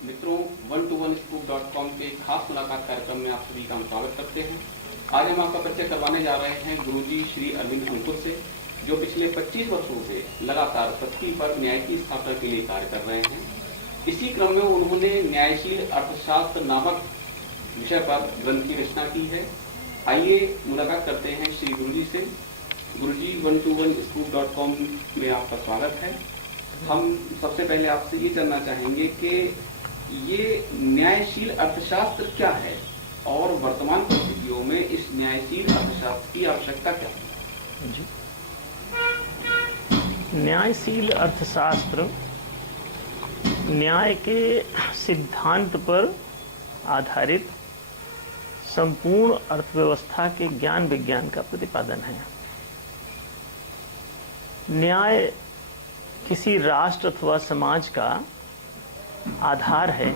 मित्रों, 121scoop.com के खास मुलाकात कार्यक्रम में आप सभी का हम स्वागत करते हैं। आज हम आपका परिचय करवाने जा रहे हैं गुरुजी श्री अरविंद अंकुर से, जो पिछले 25 वर्षों से लगातार पृथ्वी पर न्याय की स्थापना के लिए कार्य कर रहे हैं। इसी क्रम में उन्होंने न्यायशील अर्थशास्त्र नामक विषय पर ग्रंथ की रचना की है। आइए मुलाकात करते हैं श्री गुरुजी से। गुरुजी, 121scoop.com में आपका स्वागत है। हम सबसे पहले आपसे ये जानना चाहेंगे कि ये न्यायशील अर्थशास्त्र क्या है और वर्तमान परिस्थितियों में इस न्यायशील अर्थशास्त्र की आवश्यकता क्या है? जी, न्यायशील अर्थशास्त्र न्याय के सिद्धांत पर आधारित संपूर्ण अर्थव्यवस्था के ज्ञान विज्ञान का प्रतिपादन है। न्याय किसी राष्ट्र अथवा समाज का आधार है।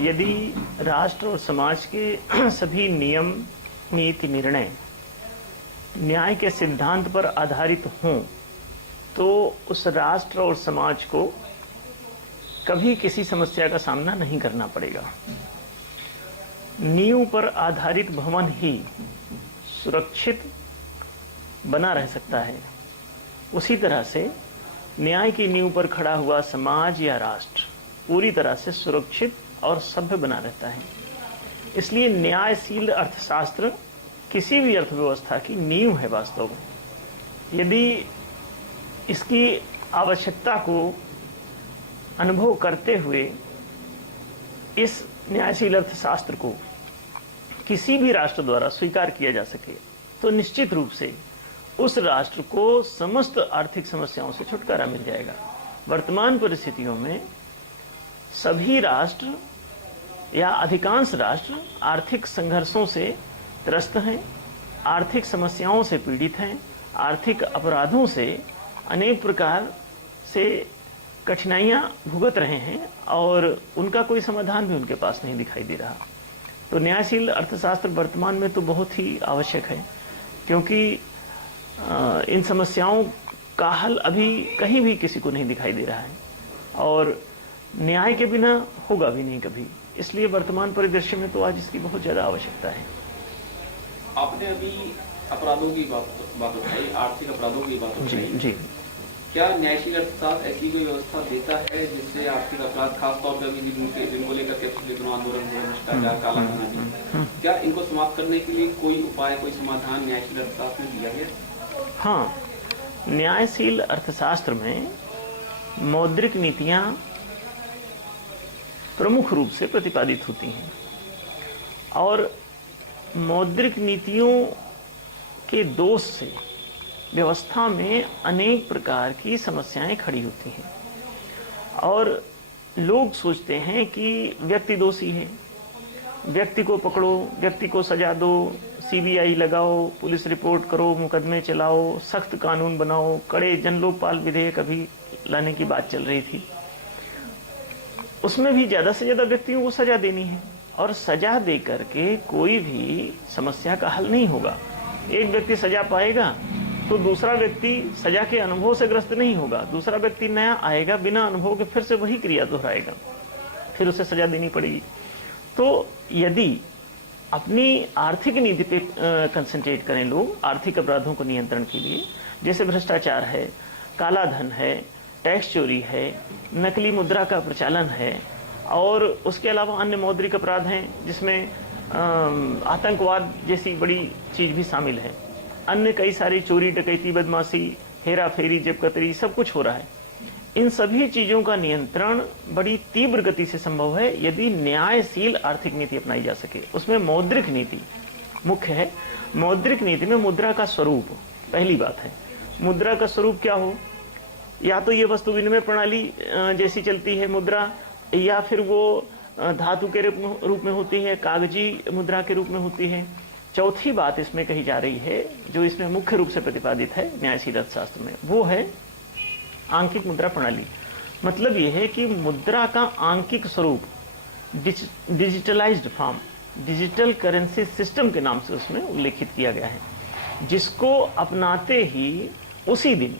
यदि राष्ट्र और समाज के सभी नियम, नीति, निर्णय न्याय के सिद्धांत पर आधारित हों तो उस राष्ट्र और समाज को कभी किसी समस्या का सामना नहीं करना पड़ेगा। नींव पर आधारित भवन ही सुरक्षित बना रह सकता है। उसी तरह से न्याय की नींव पर खड़ा हुआ समाज या राष्ट्र पूरी तरह से सुरक्षित और सभ्य बना रहता है। इसलिए न्यायशील अर्थशास्त्र किसी भी अर्थव्यवस्था की नींव है। वास्तव में यदि इसकी आवश्यकता को अनुभव करते हुए इस न्यायशील अर्थशास्त्र को किसी भी राष्ट्र द्वारा स्वीकार किया जा सके तो निश्चित रूप से उस राष्ट्र को समस्त आर्थिक समस्याओं से छुटकारा मिल जाएगा। वर्तमान परिस्थितियों में सभी राष्ट्र या अधिकांश राष्ट्र आर्थिक संघर्षों से त्रस्त हैं, आर्थिक समस्याओं से पीड़ित हैं, आर्थिक अपराधों से अनेक प्रकार से कठिनाइयां भुगत रहे हैं और उनका कोई समाधान भी उनके पास नहीं दिखाई दे रहा। तो न्यायशील अर्थशास्त्र वर्तमान में तो बहुत ही आवश्यक है, क्योंकि इन समस्याओं का हल अभी कहीं भी किसी को नहीं दिखाई दे रहा है और न्याय के बिना होगा भी नहीं कभी। इसलिए वर्तमान परिदृश्य में तो आज इसकी बहुत ज्यादा आवश्यकता है। आपने अभी अपराधों की बात उठाई, आर्थिक अपराधों की बात उठाई। जी, क्या न्यायशील अर्थशास्त्र ऐसी कोई व्यवस्था देता है जिससे आर्थिक अपराध, खासतौर पर अभी जिनको लेकर के पिछले दिनों आंदोलन हुए, भ्रष्टाचार, काला धन, क्या इनको समाप्त करने के लिए कोई उपाय, कोई समाधान न्यायशील अर्थशास्त्र में दिया गया? हाँ, न्यायशील अर्थशास्त्र में मौद्रिक नीतियां प्रमुख रूप से प्रतिपादित होती हैं और मौद्रिक नीतियों के दोष से व्यवस्था में अनेक प्रकार की समस्याएं खड़ी होती हैं और लोग सोचते हैं कि व्यक्ति दोषी है, व्यक्ति को पकड़ो, व्यक्ति को सजा दो, सीबीआई लगाओ, पुलिस रिपोर्ट करो, मुकदमे चलाओ, सख्त कानून बनाओ, कड़े जनलोकपाल विधेयक अभी लाने की बात चल रही थी। उसमें भी ज्यादा से ज्यादा व्यक्तियों को सजा देनी है और सजा दे करके कोई भी समस्या का हल नहीं होगा। एक व्यक्ति सजा पाएगा तो दूसरा व्यक्ति सजा के अनुभव से ग्रस्त नहीं होगा, दूसरा व्यक्ति नया आएगा बिना अनुभव के फिर से वही क्रिया दोहराएगा, फिर उसे सजा देनी पड़ेगी। तो यदि अपनी आर्थिक नीति पे कंसंट्रेट करें लोग आर्थिक अपराधों को नियंत्रण के लिए, जैसे भ्रष्टाचार है, काला धन है, टैक्स चोरी है, नकली मुद्रा का प्रचलन है और उसके अलावा अन्य मौद्रिक अपराध हैं जिसमें आतंकवाद जैसी बड़ी चीज भी शामिल है, अन्य कई सारी चोरी, डकैती, बदमाशी, हेरा फेरी, जेबकतरी, सब कुछ हो रहा है। इन सभी चीजों का नियंत्रण बड़ी तीव्र गति से संभव है यदि न्यायशील आर्थिक नीति अपनाई जा सके। उसमें मौद्रिक नीति मुख्य है। मौद्रिक नीति में मुद्रा का स्वरूप पहली बात है। मुद्रा का स्वरूप क्या हो, या तो ये वस्तु विनिमय प्रणाली जैसी चलती है मुद्रा, या फिर वो धातु के रूप में होती है, कागजी मुद्रा के रूप में होती है। चौथी बात इसमें कही जा रही है जो इसमें मुख्य रूप से प्रतिपादित है न्यायशील अर्थशास्त्र में, वो है आंकिक मुद्रा प्रणाली। मतलब यह है कि मुद्रा का आंकिक स्वरूप, digitalised form, digital currency system के नाम से उसमें उल्लेखित किया गया है, जिसको अपनाते ही उसी दिन,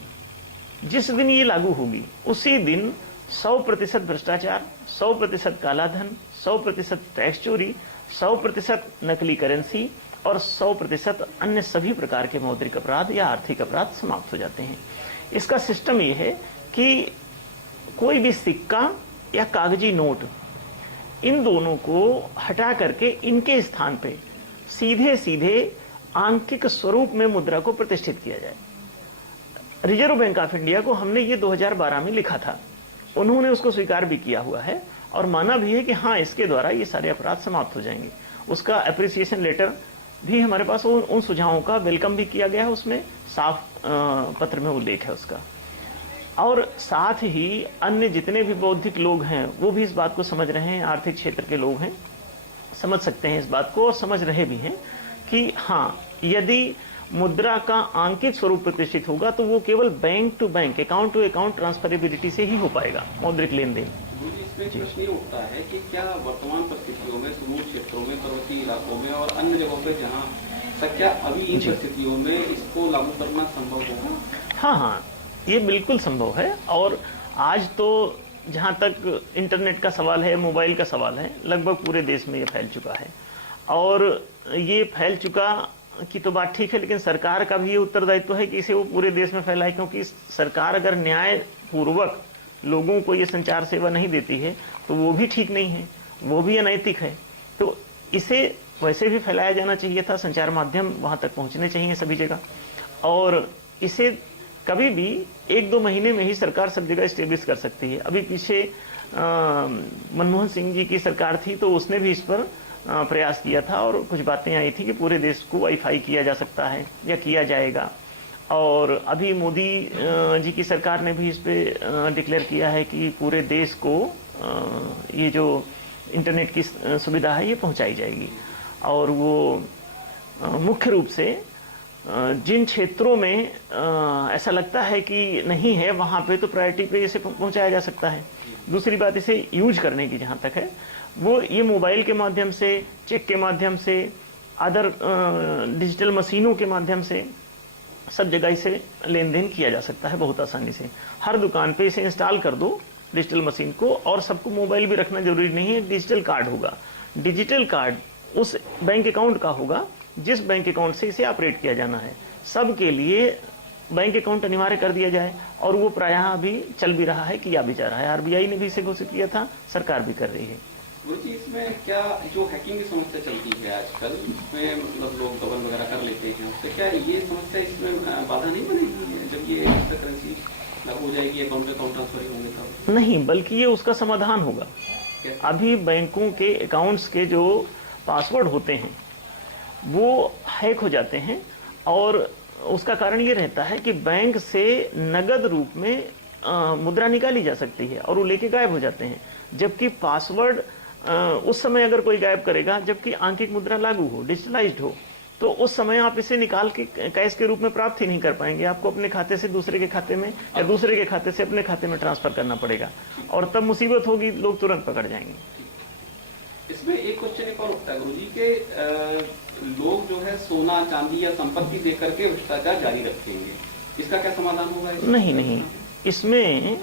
जिस दिन ये लागू होगी उसी दिन 100% भ्रष्टाचार, 100% कालाधन, 100% टैक्स चोरी, 100% नकली करेंसी और 100% अन्य सभी प्रकार के मौद्रिक अपराध या आर्थिक अपराध समाप्त हो जाते हैं। इसका सिस्टम ये है कि कोई भी सिक्का या कागजी नोट, इन दोनों को हटा करके इनके स्थान पे सीधे सीधे आंकिक स्वरूप में मुद्रा को प्रतिष्ठित किया जाए। रिजर्व बैंक ऑफ इंडिया को हमने ये 2012 में लिखा था, उन्होंने उसको स्वीकार भी किया हुआ है और माना भी है कि हाँ, इसके द्वारा ये सारे अपराध समाप्त हो जाएंगे। उसका अप्रिसिएशन लेटर भी हमारे पास, उन सुझावों का वेलकम भी किया गया है, उसमें साफ पत्र में उल्लेख है उसका। और साथ ही अन्य जितने भी बौद्धिक लोग हैं वो भी इस बात को समझ रहे हैं, आर्थिक क्षेत्र के लोग हैं, समझ सकते हैं इस बात को और समझ रहे भी हैं कि हाँ, यदि मुद्रा का आंकिक स्वरूप प्रतिष्ठित होगा तो वो केवल bank to bank, account to account transferability से ही हो पाएगा मौद्रिक लेन देन। इसमें प्रश्न ये उठता है कि क्या वर्तमान परिस्थितियों में सुदूर क्षेत्रों में, पर्वतीय इलाकों में और अन्य जगहों पर जहाँ क्या अभी इन परिस्थितियों में इसको लागू करना संभव होगा? हाँ हाँ, ये बिल्कुल संभव है। और आज तो जहाँ तक इंटरनेट का सवाल है, मोबाइल का सवाल है, लगभग पूरे देश में ये फैल चुका है। और ये फैल चुका की तो बात ठीक है, लेकिन सरकार का भी ये उत्तरदायित्व है कि इसे वो पूरे देश में फैलाए, क्योंकि सरकार अगर न्याय पूर्वक लोगों को ये संचार सेवा नहीं देती है तो वो भी ठीक नहीं है, वो भी अनैतिक है। तो इसे वैसे भी फैलाया जाना चाहिए था, संचार माध्यम वहां तक पहुंचने चाहिए सभी जगह। और इसे कभी भी 1-2 महीने में ही सरकार सब जगह स्टेब्लिश कर सकती है। अभी पीछे मनमोहन सिंह जी की सरकार थी तो उसने भी इस पर प्रयास किया था और कुछ बातें आई थी कि पूरे देश को वाईफाई किया जा सकता है या किया जाएगा। और अभी मोदी जी की सरकार ने भी इस पे डिक्लेयर किया है कि पूरे देश को ये जो इंटरनेट की सुविधा है ये पहुंचाई जाएगी। और वो मुख्य रूप से जिन क्षेत्रों में ऐसा लगता है कि नहीं है, वहाँ पे तो प्रायोरिटी पे इसे पहुंचाया जा सकता है। दूसरी बात, इसे यूज करने की जहाँ तक है, वो ये मोबाइल के माध्यम से, चेक के माध्यम से, अदर डिजिटल मशीनों के माध्यम से सब जगह इसे लेन देन किया जा सकता है बहुत आसानी से। हर दुकान पे इसे इंस्टॉल कर दो डिजिटल मशीन को, और सबको मोबाइल भी रखना जरूरी नहीं है। डिजिटल कार्ड होगा, डिजिटल कार्ड उस बैंक अकाउंट का होगा जिस बैंक अकाउंट से इसे ऑपरेट किया जाना है। सबके लिए बैंक अकाउंट अनिवार्य कर दिया जाए, और वो प्रायः अभी चल भी रहा है, किया भी जा रहा है। आरबीआई ने भी इसे घोषित किया था, सरकार भी कर रही है। गुरुजी, इसमें क्या जो हैकिंग की समस्या चलती है आजकल, इसमें मतलब लोग गबन वगैरह कर लेते हैं, तो क्या ये समस्या इसमें बाधा नहीं बनेगी जब ये करेंसी लागू हो जाएगी, अकाउंट ट्रांसफर होंगे तब? नहीं, बल्कि ये उसका समाधान होगा। अभी बैंकों के अकाउंट्स के जो पासवर्ड होते हैं वो हैक हो जाते हैं, और उसका कारण ये रहता है कि बैंक से नगद रूप में मुद्रा निकाली जा सकती है और वो लेके गायब हो जाते हैं। जबकि पासवर्ड उस समय अगर कोई गायब करेगा जबकि आंकिक मुद्रा लागू हो, डिजिटलाइज्ड हो, तो उस समय आप इसे निकाल के कैश के रूप में प्राप्त ही नहीं कर पाएंगे। आपको अपने खाते से दूसरे के खाते में या दूसरे के खाते से अपने खाते में ट्रांसफर करना पड़ेगा, और तब मुसीबत होगी, लोग तुरंत पकड़ जाएंगे। इसमें एक क्वेश्चन एक और उठता है गुरुजी के, लोग जो है सोना चांदी या संपत्ति देकर के भ्रष्टाचार जारी रखेंगे, इसका क्या समाधान होगा? नहीं, इसमें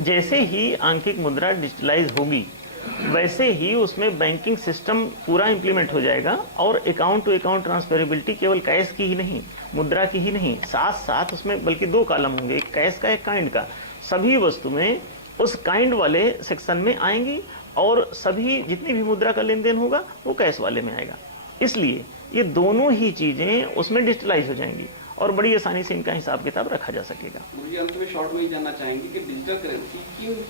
जैसे ही आंकिक मुद्रा डिजिटलाइज होगी वैसे ही उसमें बैंकिंग सिस्टम पूरा इंप्लीमेंट हो जाएगा, और अकाउंट टू अकाउंट ट्रांसफरेबिलिटी केवल कैश की ही नहीं, मुद्रा की ही नहीं, साथ साथ उसमें बल्कि 2 कॉलम होंगे, एक कैश का, एक काइंड का। सभी वस्तुएं उस काइंड वाले सेक्शन में आएंगी, और सभी जितनी भी मुद्रा का लेन देन होगा वो कैश वाले में आएगा। इसलिए ये दोनों ही चीजें उसमें डिजिटलाइज हो जाएंगी और बड़ी आसानी से इनका हिसाब किताब रखा जा सकेगा। मुझे अंत में शॉर्ट में ही जानना चाहेंगे कि डिजिटल करेंसी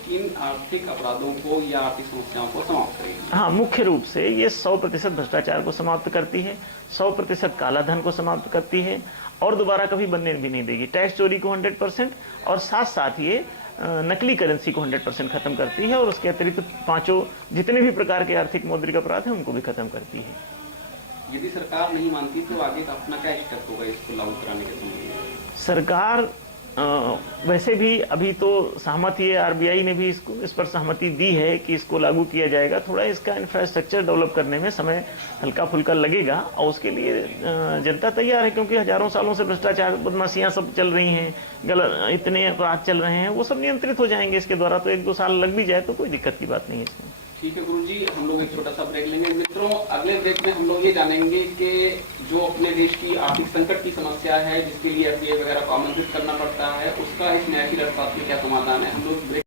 किन आर्थिक अपराधों को या आर्थिक समस्याओं को समाप्त करेगी? हाँ, मुख्य रूप से ये 100% भ्रष्टाचार को समाप्त करती है, 100% काला धन को समाप्त करती है, और दोबारा कभी बनने भी नहीं देगी। टैक्स चोरी को 100%, और साथ साथ ये नकली करेंसी को 100% खत्म करती है, और उसके अतिरिक्त 5 जितने भी प्रकार के आर्थिक मौद्रिक अपराध हैं उनको भी खत्म करती है। यदि सरकार नहीं मानती तो आगे का अपना क्या स्टेप होगा इसको लागू कराने के समय? सरकार वैसे भी अभी तो सहमति है, आरबीआई ने भी इस पर सहमति दी है कि इसको लागू किया जाएगा। थोड़ा इसका इंफ्रास्ट्रक्चर डेवलप करने में समय हल्का फुल्का लगेगा और उसके लिए जनता तैयार है, क्योंकि हजारों सालों से भ्रष्टाचार, बदमाशियां सब चल रही हैं, गलत इतने अपराध चल रहे हैं, वो सब नियंत्रित हो जाएंगे इसके द्वारा। तो 1-2 साल लग भी जाए तो कोई दिक्कत की बात नहीं है इसमें। ठीक है गुरुजी, हम लोग एक छोटा सा ब्रेक लेंगे। मित्रों, अगले ब्रेक में हम लोग ये जानेंगे कि जो अपने देश की आर्थिक संकट की समस्या है, जिसके लिए एफडीआई वगैरह को आमंत्रित करना पड़ता है, उसका इस न्यायशील अर्थशास्त्र में क्या समाधान है। हम लोग ब्रेक